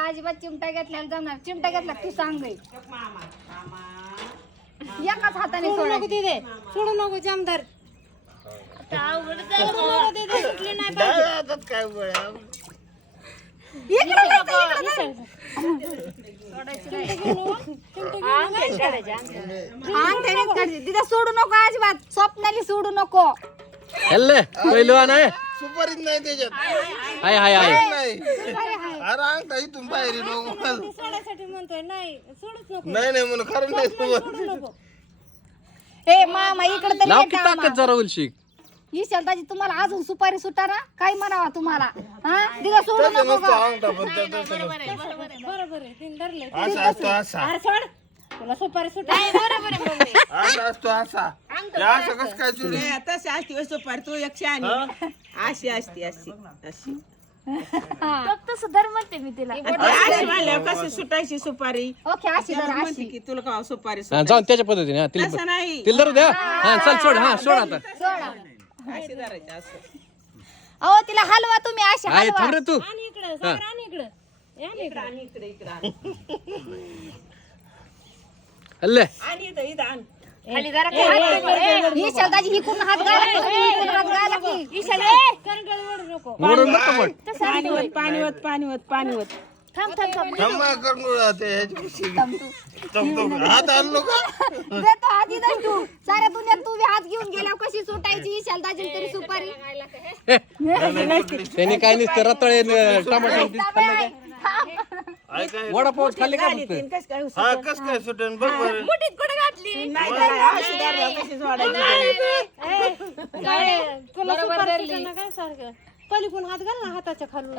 अजिबात चिमटा घेतल्याला जमणार. चिमटा घेतला तू सांग एकाच हाताने सोडू नको सोडायचं. तिथे, सोडू नको जामदार. सोडू नको तिथे, सुटली नाही पाहिजे. काय बळा इकडे जायचं, इकडे जायचं. अंग त्यानेच काढते. तिथे सोडू नको अजिबात. स्वप्नाली सोडू नको. हल्ले पहिलवान आहे. सुपारीच नाही त्याच्यात हाय हाय हाय नाही. अरे अंगठा इथून बाहेर येऊ नको. ती सोडायसाठी म्हणतोय, नाही सोडूच नको, नाही नाही म्हणून खरं नाही सोडू नको. ए मामा इकडे तरी लाव ये की मामा. ताकद जरा उलशिक. ही शब्दाची तुम्हाला अजून सुपारी सुटा ना काय म्हणावा तुम्हाला हा तिला सोडू तसं नको नसतो का अंगठा पण तसं नसतं. बरोबर आहे, तिने धरलंय. असा असतो असा अरे सोड, तुला सुपारी सुट. असा असतो असा हे असं कसं काय चुरी तशी असती वस्तू पार तू एकशे आणि अशी असती अशी अशी तसं धर म्हणते मी तिला अशी म्हणल्यावर कशी सुटायची सुपारी ओके अशी धर म्हणते अशी की तुला का सुपारी हा सुटायची? जाऊन त्याच्या पद्धतीने हा तिला तसं नाही तिला धरू द्या. हा चल सोड. हा सोड आता. सोडा अशी धरायची असं अहो तिला हलवा तुम्ही अशी आहे हलवा थांब रे तू. आणि इकडं सागर, आणि इकडं ये आणि इकडं. आणि इकडे इकडे हल्ले आणि इथं इथं आण ही शब्दाची ही पूर्ण हात घाला हात घाला की करंटाळी ओढू नको. मोडून नको पण. पाणी वत पाणी वत पाणी वत पाणी वत थांब थांब थांब क्षमा करून राहते हात आणलो का देतो हात इथं तू साऱ्या दुनियात तू बी हात घेऊन गेल्यावर कशी सुटायची शब्दाची तरी सुपारी त्यांनी काय नसतं रताळे टमाटर वडापाव खाल्ले का फक्त. कस काय हा कस काय सुटेन बघ बरं मुठीत कुठे घातली नाही काय अशी धरल्यावर कशी सोडायची तुला सुपारी सुटायला काय सारखं पलीकडून हात घाल ना हाताच्या खालून.